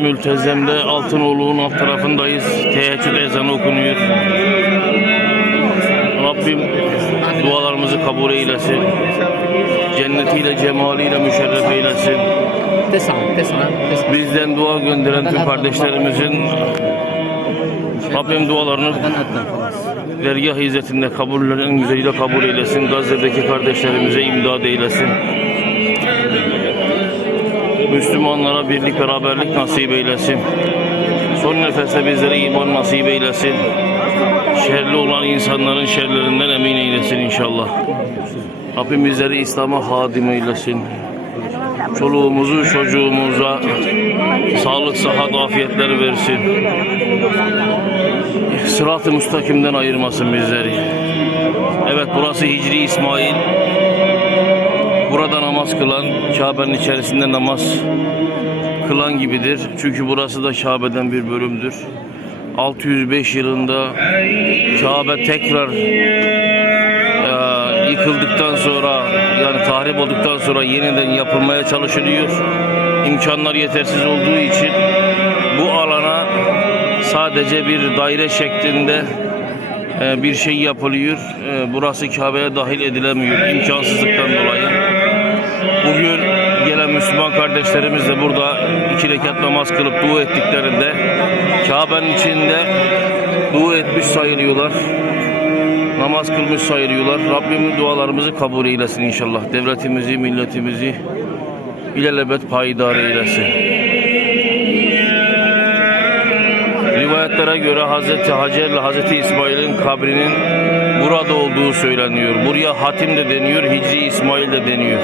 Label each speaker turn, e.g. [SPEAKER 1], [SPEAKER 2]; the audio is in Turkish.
[SPEAKER 1] Mültezem'de Altınoğlu'nun alt tarafındayız. Teheccüd ezanı okunuyor. Rabbim dualarımızı kabul eylesin. Cennetiyle, cemaliyle müşerref eylesin. Bizden dua gönderen tüm kardeşlerimizin Rabbim dualarını dergah izzetinde kabullerin güzeliyle kabul eylesin. Gazze'deki kardeşlerimize imdad eylesin. Müslümanlara birlik beraberlik nasip eylesin. Son nefeste bizlere iman nasip eylesin. Şerli olan insanların şerlerinden emin eylesin inşallah. Rabbim bizleri İslam'a hadim eylesin. Çoluğumuzu çocuğumuza sağlık, sıhhat, afiyetler versin. Sırat-ı müstakimden ayırmasın bizleri. Evet burası Hicri İsmail. Burada namaz kılan, Kabe'nin içerisinde namaz kılan gibidir. Çünkü burası da Kabe'den bir bölümdür. 605 yılında Kabe tekrar e, yıkıldıktan sonra yani tahrip olduktan sonra yeniden yapılmaya çalışılıyor. İmkanlar yetersiz olduğu için bu alana sadece bir daire şeklinde bir şey yapılıyor. Burası Kabe'ye dahil edilemiyor imkansızlıktan dolayı. Bugün gelen Müslüman kardeşlerimiz de burada iki rekat namaz kılıp dua ettiklerinde Kabe'nin içinde dua etmiş sayılıyorlar. Namaz kılmış sayılıyorlar. Rabbim dualarımızı kabul eylesin inşallah. Devletimizi, milletimizi ilelebet payidar eylesin. Rivayetlere göre Hazreti Hacer ile Hazreti İsmail'in kabrinin burada olduğu söyleniyor. Buraya Hatim de deniyor, Hicri İsmail de deniyor.